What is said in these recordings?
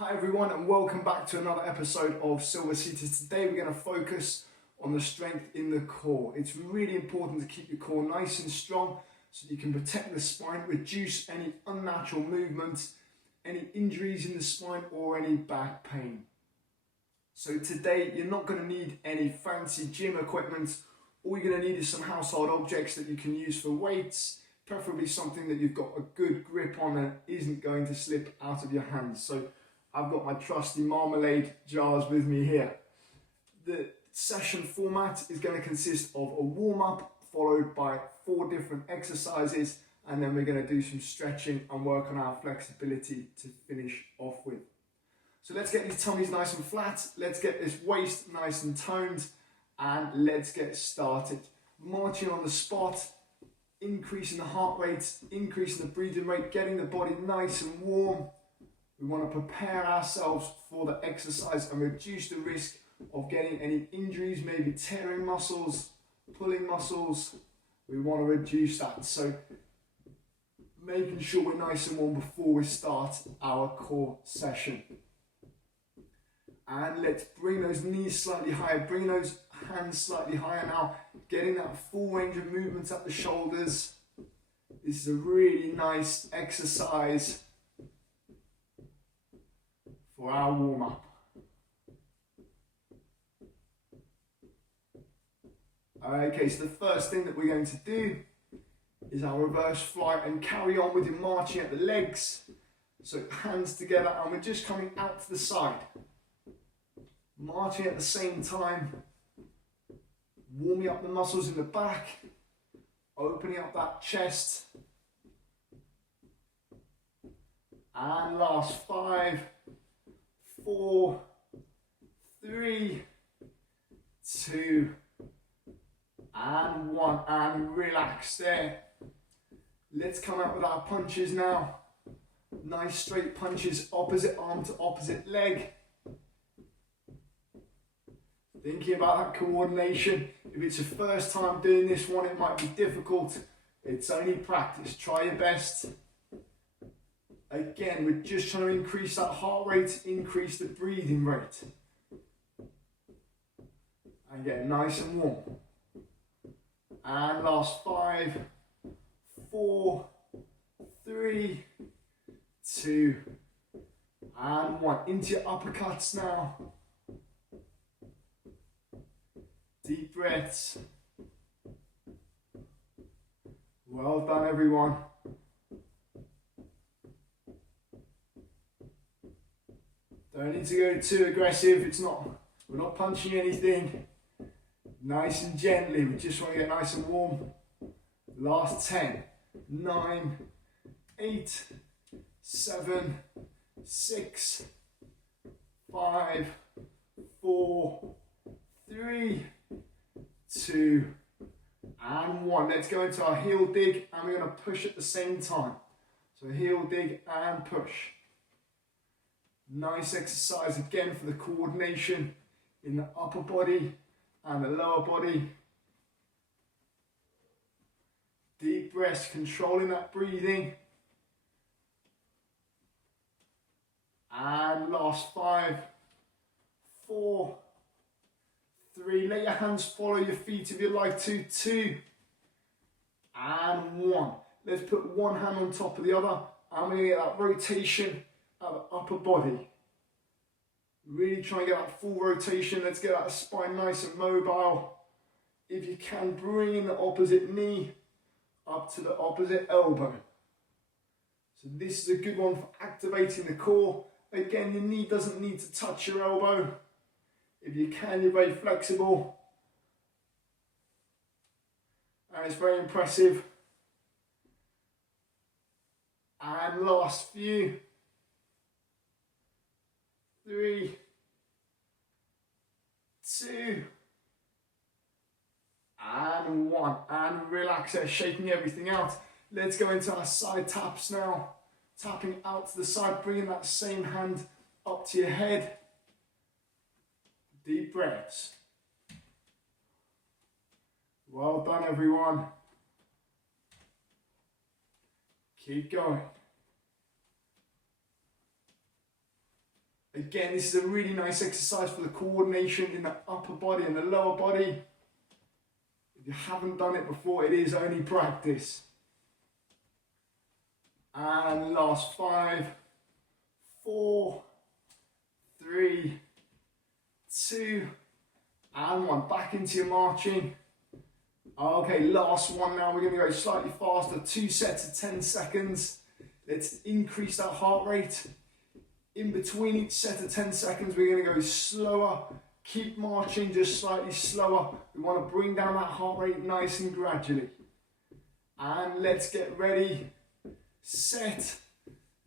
Hi everyone and welcome back to another episode of Silver City. Today we're going to focus on the strength in the core. It's really important to keep your core nice and strong so you can protect the spine, reduce any unnatural movements, any injuries in the spine or any back pain. So today you're not going to need any fancy gym equipment. All you're going to need is some household objects that you can use for weights, preferably something that you've got a good grip on and isn't going to slip out of your hands. So I've got my trusty marmalade jars with me here. The session format is going to consist of a warm-up followed by 4 different exercises, and then we're going to do some stretching and work on our flexibility to finish off with. So let's get these tummies nice and flat, let's get this waist nice and toned, and let's get started. Marching on the spot, increasing the heart rate, increasing the breathing rate, getting the body nice and warm. We want to prepare ourselves for the exercise and reduce the risk of getting any injuries, maybe tearing muscles, pulling muscles. We want to reduce that. So making sure we're nice and warm before we start our core session. And let's bring those knees slightly higher, bring those hands slightly higher now, getting that full range of movements up the shoulders. This is a really nice exercise for our warm-up. Okay, so the first thing that we're going to do is our reverse fly and carry on with your marching at the legs. So hands together and we're just coming out to the side. Marching at the same time, warming up the muscles in the back, opening up that chest. And last 5, 4, 3, 2, and 1, and relax there. Let's come out with our punches now. Nice straight punches, opposite arm to opposite leg. Thinking about that coordination. If it's your first time doing this one, it might be difficult. It's only practice. Try your best. Again, we're just trying to increase that heart rate, increase the breathing rate. And get nice and warm. And last 5, 4, 3, 2, and 1. Into your uppercuts now. Deep breaths. Well done, everyone. Don't need to go too aggressive. We're not punching anything. Nice and gently. We just want to get nice and warm. Last 10, 9, 8, 7, 6, 5, 4, 3, 2, and 1. Let's go into our heel dig and we're going to push at the same time. So heel dig and push. Nice exercise again for the coordination in the upper body and the lower body. Deep breaths, controlling that breathing. And last 5, 4, 3, let your hands follow your feet if you'd like to, 2, and 1. Let's put one hand on top of the other and we're going to get that rotation at the upper body. Really try and get that full rotation. Let's get that spine nice and mobile. If you can, bring in the opposite knee up to the opposite elbow. So this is a good one for activating the core. Again, your knee doesn't need to touch your elbow. If you can, you're very flexible. And it's very impressive. And last few. 3, 2, and 1. And relax there, shaking everything out. Let's go into our side taps now. Tapping out to the side, bringing that same hand up to your head. Deep breaths. Well done, everyone. Keep going. Again, this is a really nice exercise for the coordination in the upper body and the lower body. If you haven't done it before, it is only practice. And last 5, 4, 3, 2, and 1. Back into your marching. Okay, last one now. We're going to go slightly faster. 2 sets of 10 seconds. Let's increase that heart rate. In between each set of 10 seconds, we're going to go slower. Keep marching, just slightly slower. We want to bring down that heart rate nice and gradually. And let's get ready. Set.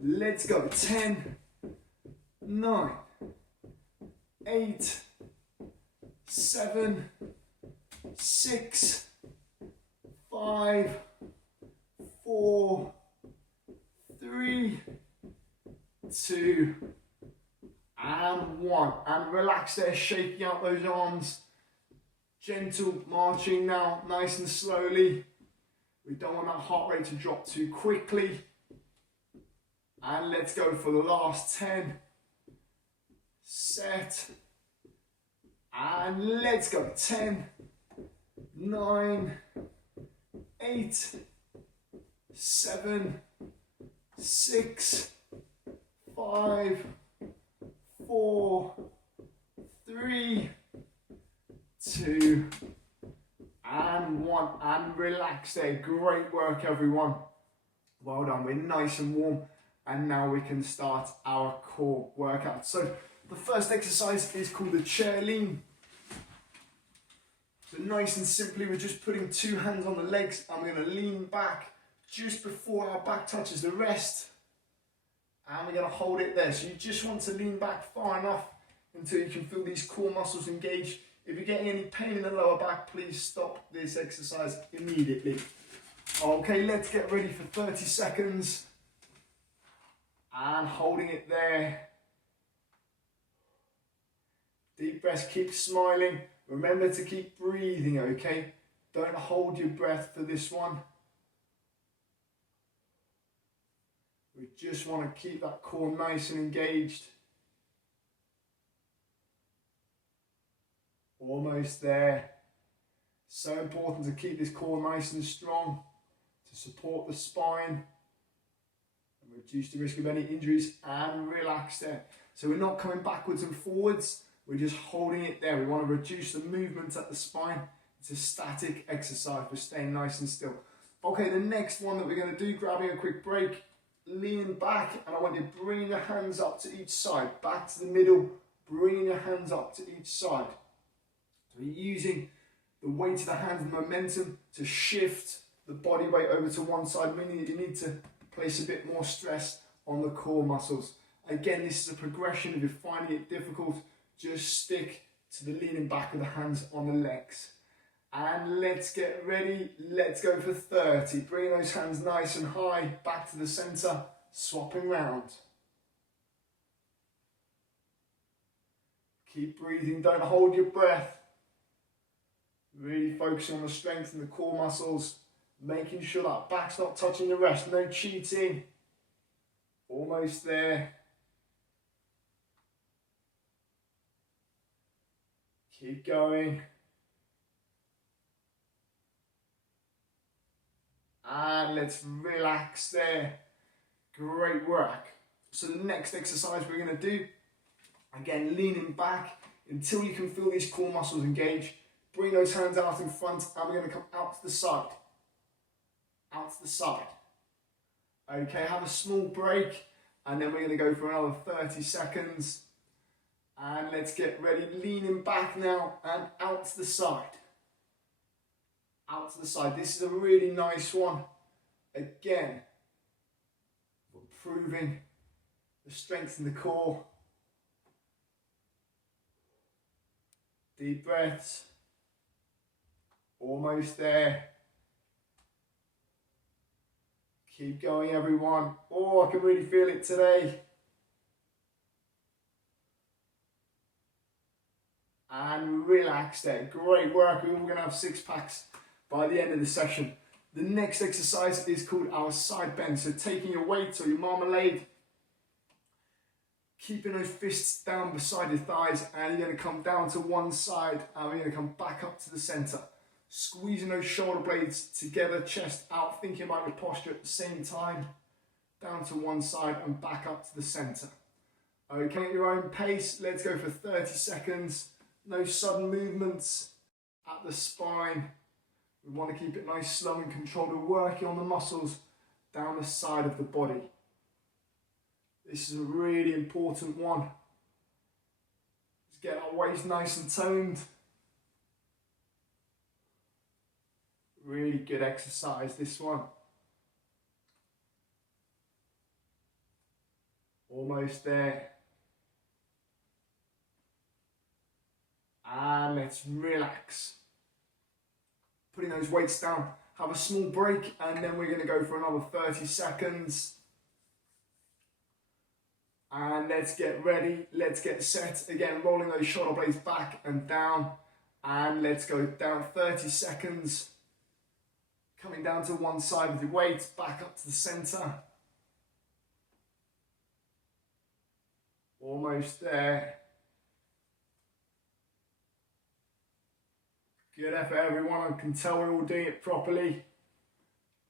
Let's go. 10, 9, 8, 7, 6, 5, 4, 3, 2, and 1. And relax there, shaking out those arms. Gentle marching now, nice and slowly. We don't want that heart rate to drop too quickly. And let's go for the last 10. Set. And let's go. 10, 9, 8, 7, 6, 5, 4, 3, 2, and 1. And relax there. Great work, everyone. Well done. We're nice and warm. And now we can start our core workout. So the first exercise is called the Cherlene. So nice and simply, we're just putting 2 hands on the legs. I'm going to lean back just before our back touches the rest. And we're going to hold it there. So you just want to lean back far enough until you can feel these core muscles engaged. If you're getting any pain in the lower back, please stop this exercise immediately. Okay, let's get ready for 30 seconds. And holding it there. Deep breaths, keep smiling. Remember to keep breathing, okay? Don't hold your breath for this one. We just want to keep that core nice and engaged. Almost there. So important to keep this core nice and strong to support the spine and reduce the risk of any injuries, and relax there. So we're not coming backwards and forwards, we're just holding it there. We want to reduce the movement at the spine. It's a static exercise, we're staying nice and still. Okay, the next one that we're going to do, grabbing a quick break, lean back, and I want you bringing your hands up to each side, back to the middle, bringing your hands up to each side. So you're using the weight of the hands and momentum to shift the body weight over to one side, meaning that you need to place a bit more stress on the core muscles. Again, this is a progression. If you're finding it difficult, just stick to the leaning back of the hands on the legs. And let's get ready. Let's go for 30. Bring those hands nice and high, back to the center, swapping round. Keep breathing, don't hold your breath. Really focusing on the strength in the core muscles, making sure that back's not touching the rest, no cheating. Almost there. Keep going. And let's relax there. Great work. So the next exercise we're going to do, again, leaning back until you can feel these core muscles engage. Bring those hands out in front, and we're going to come out to the side. Out to the side. Okay, have a small break, and then we're going to go for another 30 seconds. And let's get ready, leaning back now, and out to the side. Out to the side. This is a really nice one. Again, improving the strength in the core. Deep breaths. Almost there. Keep going, everyone. Oh, I can really feel it today. And relax there. Great work. We're all going to have 6 packs by the end of the session. The next exercise is called our side bend. So taking your weight or your marmalade, Keeping those fists down beside your thighs, and you're going to come down to one side and we're going to come back up to the center. Squeezing those shoulder blades together, chest out, thinking about your posture at the same time. Down to one side and back up to the center. Okay, at your own pace, let's go for 30 seconds. No sudden movements at the spine. We want to keep it nice, slow and controlled. We're working on the muscles down the side of the body. This is a really important one. Let's get our waist nice and toned. Really good exercise, this one. Almost there. And let's relax. Putting those weights down. Have a small break and then we're going to go for another 30 seconds. And let's get ready. Let's get set. Again, rolling those shoulder blades back and down. And let's go down 30 seconds. Coming down to one side with your weight, back up to the center. Almost there. Good effort, everyone. I can tell we're all doing it properly.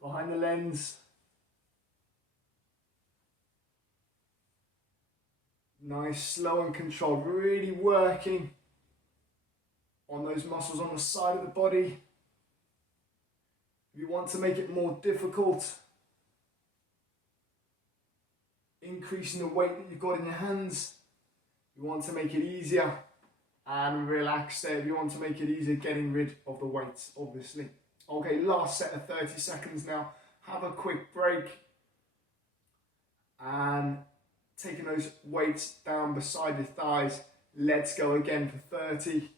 Behind the lens. Nice, slow and controlled. Really working on those muscles on the side of the body. If you want to make it more difficult, increasing the weight that you've got in your hands. You want to make it easier and relax there. If you want to make it easier, getting rid of the weights, obviously. Okay, last set of 30 seconds now. Have a quick break. And taking those weights down beside your thighs. Let's go again for 30.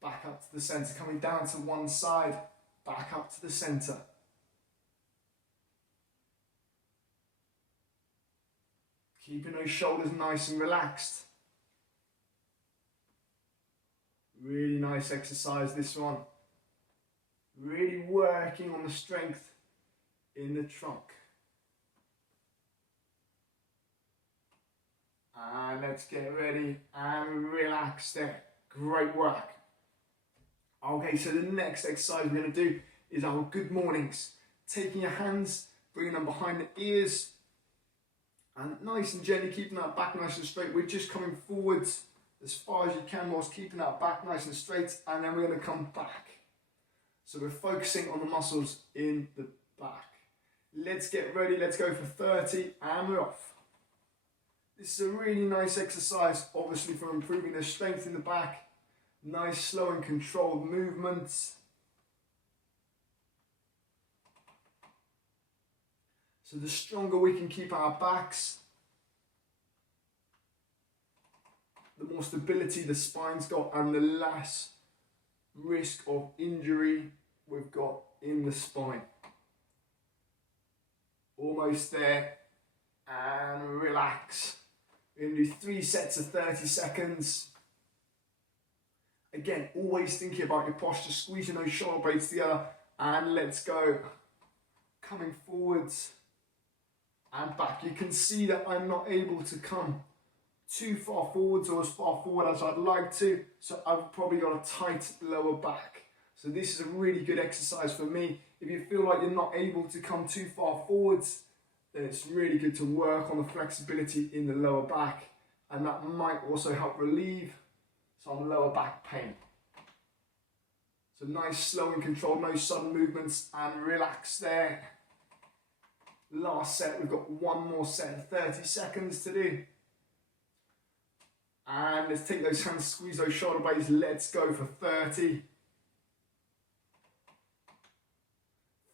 Back up to the center, coming down to one side, back up to the center. Keeping those shoulders nice and relaxed. Really nice exercise, this one. Really working on the strength in the trunk. And let's get ready and relax there. Great work. Okay, so the next exercise we're going to do is our good mornings. Taking your hands, bringing them behind the ears, and nice and gently keeping that back nice and straight. We're just coming forwards as far as you can whilst keeping that back nice and straight, and then we're going to come back. So we're focusing on the muscles in the back. Let's get ready, let's go for 30, and we're off. This is a really nice exercise, obviously for improving the strength in the back. Nice, slow and controlled movements. So the stronger we can keep our backs, the more stability the spine's got and the less risk of injury we've got in the spine. Almost there, and relax. We're going to do 3 sets of 30 seconds. Again, always thinking about your posture, squeezing those shoulder blades together, and let's go. Coming forwards and back. You can see that I'm not able to come too far forwards or as far forward as I'd like to, so I've probably got a tight lower back. So this is a really good exercise for me. If you feel like you're not able to come too far forwards, then it's really good to work on the flexibility in the lower back, and that might also help relieve some lower back pain. So nice, slow and controlled, no sudden movements, and relax there. Last set, we've got one more set of 30 seconds to do. And let's take those hands, squeeze those shoulder blades, let's go for 30.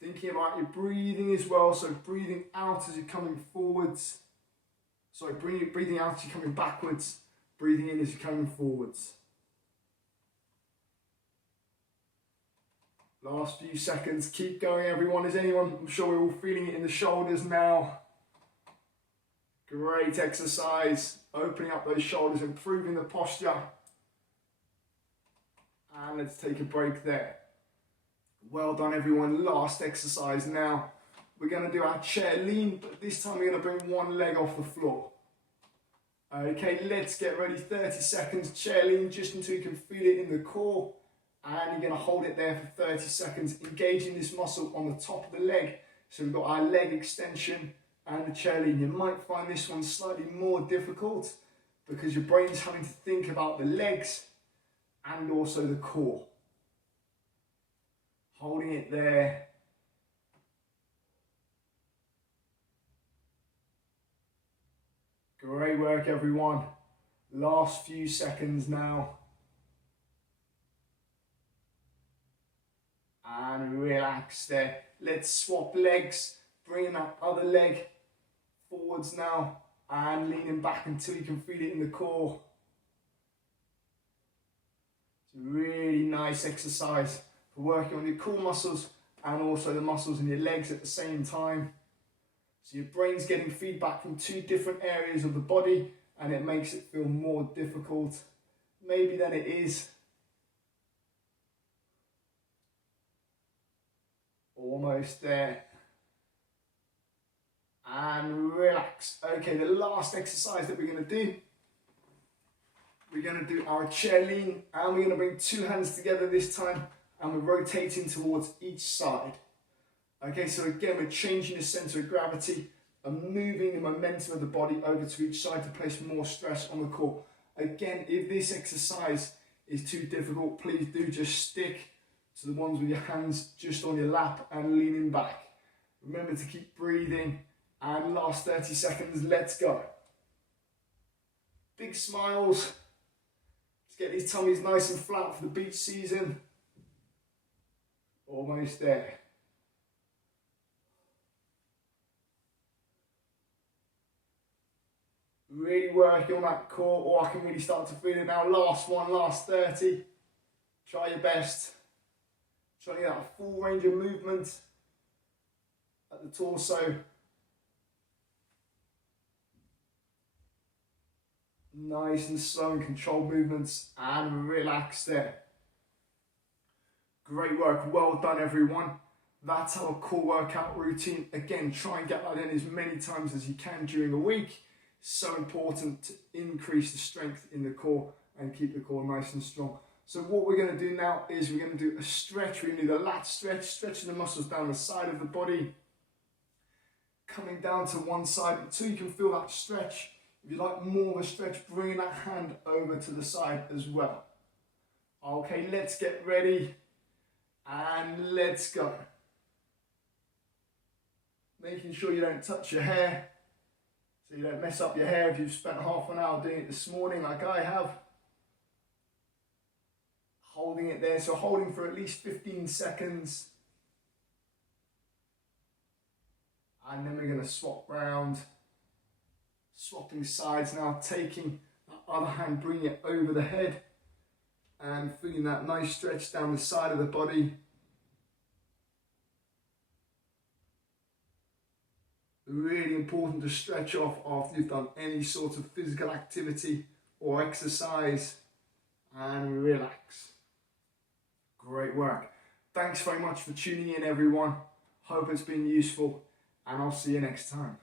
Thinking about your breathing as well, so breathing out as you're coming forwards. Sorry, breathing out as you're coming backwards, breathing in as you're coming forwards. Last few seconds, keep going everyone. Is anyone, I'm sure we're all feeling it in the shoulders now. Great exercise, opening up those shoulders, improving the posture. And let's take a break there. Well done everyone, last exercise now. We're going to do our chair lean, but this time we're going to bring one leg off the floor. Okay, let's get ready. 30 seconds, Cherlene, just until you can feel it in the core. And you're going to hold it there for 30 seconds, engaging this muscle on the top of the leg. So we've got our leg extension and the Cherlene. You might find this one slightly more difficult because your brain's having to think about the legs and also the core. Holding it there. Great work, everyone. Last few seconds now. And relax there. Let's swap legs. Bringing that other leg forwards now and leaning back until you can feel it in the core. It's a really nice exercise for working on your core muscles and also the muscles in your legs at the same time. So your brain's getting feedback from two different areas of the body and it makes it feel more difficult maybe than it is. Almost there. And relax. Okay, the last exercise that we're going to do, we're going to do our Cherlene and we're going to bring two hands together this time and we're rotating towards each side. Okay, so again, we're changing the center of gravity and moving the momentum of the body over to each side to place more stress on the core. Again, if this exercise is too difficult, please do just stick to the ones with your hands just on your lap and leaning back. Remember to keep breathing and last 30 seconds, let's go. Big smiles. Let's get these tummies nice and flat for the beach season. Almost there. Really working on that core, or I can really start to feel it now. Last one, last 30. Try your best. Try to get a full range of movement at the torso. Nice and slow and controlled movements and relax there. Great work, well done everyone. That's our core workout routine. Again, try and get that in as many times as you can during the week. So important to increase the strength in the core and keep the core nice and strong. So what we're going to do now is we're going to do a stretch. We're going to do the lat stretch, stretching the muscles down the side of the body, coming down to one side until you can feel that stretch. If you like more of a stretch, bring that hand over to the side as well. Okay, let's get ready and let's go. Making sure you don't touch your hair, so you don't mess up your hair if you've spent half an hour doing it this morning like I have. Holding it there, so holding for at least 15 seconds. And then we're going to swap round. Swapping sides now, taking the other hand, bringing it over the head and feeling that nice stretch down the side of the body. Really important to stretch off after you've done any sort of physical activity or exercise and relax. Great work. Thanks very much for tuning in everyone. Hope it's been useful and I'll see you next time.